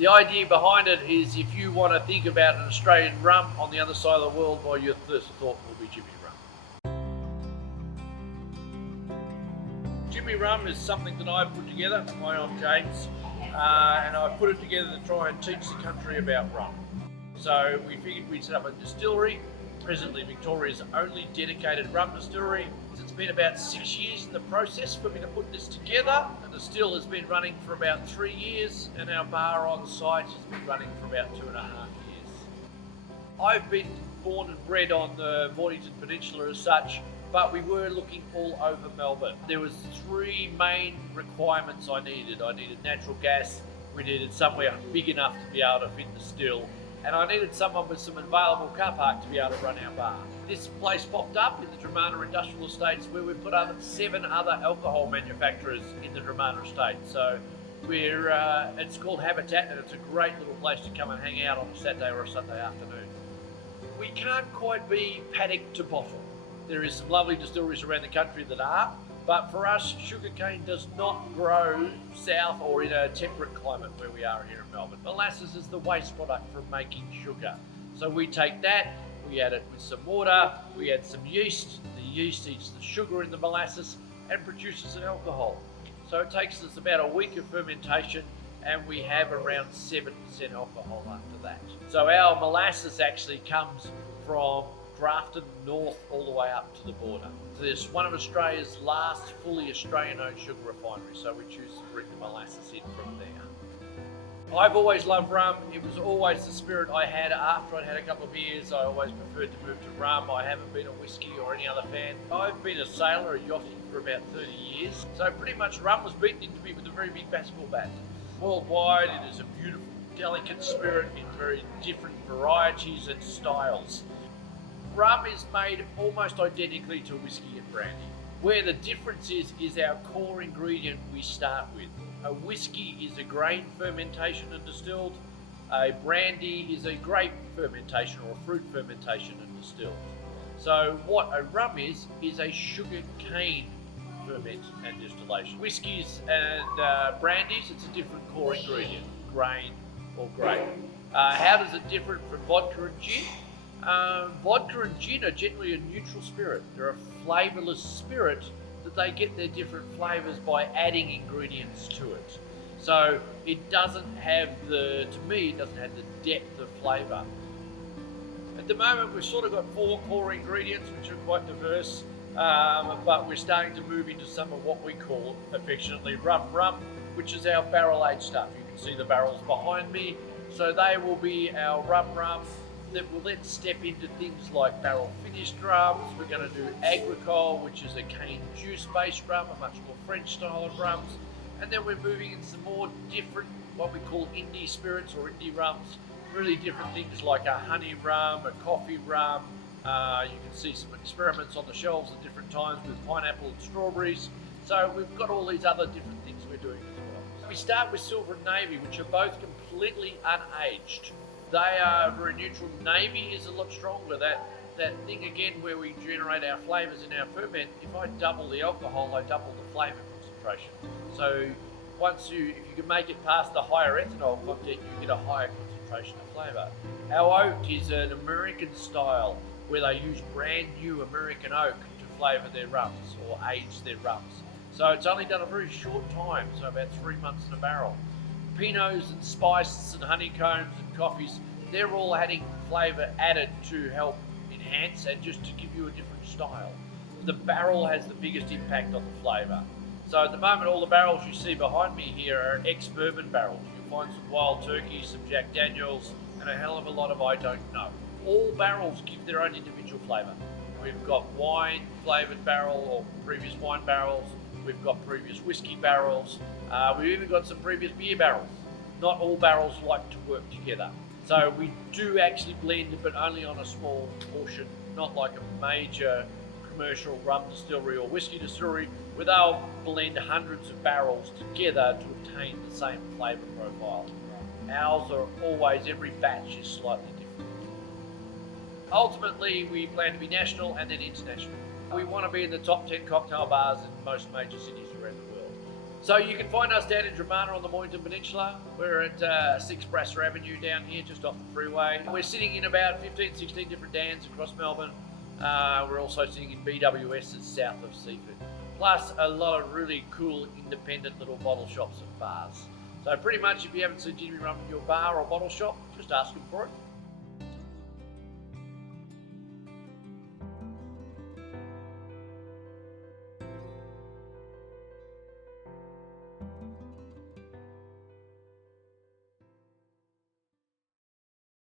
The idea behind it is if you want to think about an Australian rum on the other side of the world, well, your first thought will be JimmyRum. JimmyRum is something that I put together. I'm James, and I put it together to try and teach the country about rum. So we figured we'd set up a distillery, presently Victoria's only dedicated rum distillery. It's been about 6 years in the process for me to put this together. The distill has been running for about 3 years, and our bar on site has been running for about 2.5 years. I've been born and bred on the Mornington Peninsula as such, but we were looking all over Melbourne. There was 3 main requirements I needed. I needed natural gas, we needed somewhere big enough to be able to fit the still, and I needed someone with some available car park to be able to run our bar. This place popped up in the Dramana Industrial Estates, where we've got 7 other alcohol manufacturers in the Dramana Estate. So it's called Habitat, and it's a great little place to come and hang out on a Saturday or a Sunday afternoon. We can't quite be paddock to bottle. There is some lovely distilleries around the country that are, but for us, sugarcane does not grow south or in a temperate climate where we are here in Melbourne. Molasses is the waste product from making sugar. So we take that, we add it with some water, we add some yeast. The yeast eats the sugar in the molasses and produces an alcohol. So it takes us about a week of fermentation, and we have around 7% alcohol after that. So our molasses actually comes from Grafton North all the way up to the border. So it's one of Australia's last fully Australian-owned sugar refineries, so we choose to bring the molasses in from there. I've always loved rum. It was always the spirit I had after I'd had a couple of beers. I always preferred to move to rum. I haven't been a whiskey or any other fan. I've been a sailor, a yachting for about 30 years, so pretty much rum was beaten into me with a very big basketball bat. Worldwide, it is a beautiful, delicate spirit in very different varieties and styles. Rum is made almost identically to whiskey and brandy. Where the difference is our core ingredient we start with. A whiskey is a grain fermentation and distilled. A brandy is a grape fermentation or a fruit fermentation and distilled. So what a rum is a sugar cane ferment and distillation. Whiskies and brandies, it's a different core ingredient, grain or grape. How does it differ from vodka and gin? Vodka and gin are generally a neutral spirit. They're a flavourless spirit that they get their different flavours by adding ingredients to it. So it doesn't have to me, it doesn't have the depth of flavour. At the moment, we've sort of got 4 core ingredients, which are quite diverse, but we're starting to move into some of what we call affectionately rum, which is our barrel-aged stuff. You can see the barrels behind me. So they will be our rum that will then step into things like barrel finished rums. We're going to do agricole, which is a cane juice based rum, a much more French style of rums. And then we're moving into some more different, what we call indie spirits or indie rums, really different things like a honey rum, a coffee rum. You can see some experiments on the shelves at different times with pineapple and strawberries. So we've got all these other different things we're doing as well. We start with silver and navy, which are both completely unaged. They are very neutral. Navy is a lot stronger. That thing again where we generate our flavours in our ferment, if I double the alcohol, I double the flavour concentration. So if you can make it past the higher ethanol content, you get a higher concentration of flavour. Our oak is an American style where they use brand new American oak to flavour their rums or age their rums. So it's only done a very short time, so about 3 months in a barrel. Pinots and spices and honeycombs and coffees, they're all adding flavour added to help enhance and just to give you a different style. The barrel has the biggest impact on the flavour. So at the moment, all the barrels you see behind me here are ex-bourbon barrels. You'll find some Wild Turkey, some Jack Daniels, and a hell of a lot of I don't know. All barrels give their own individual flavour. We've got wine flavoured barrel or previous wine barrels. We've got previous whiskey barrels. We've even got some previous beer barrels. Not all barrels like to work together. So we do actually blend, but only on a small portion, not like a major commercial rum distillery or whiskey distillery, where they'll blend hundreds of barrels together to obtain the same flavour profile. Ours are always, every batch is slightly different. Ultimately, we plan to be national and then international. We want to be in the top 10 cocktail bars in most major cities around the world. So you can find us down in Dramana on the Mornington Peninsula. We're at 6 Brasser Avenue down here, just off the freeway. We're sitting in about 15, 16 different dans across Melbourne. We're also sitting in BWS that's south of Seaford. Plus a lot of really cool independent little bottle shops and bars. So pretty much if you haven't seen JimmyRum in your bar or bottle shop, just ask them for it.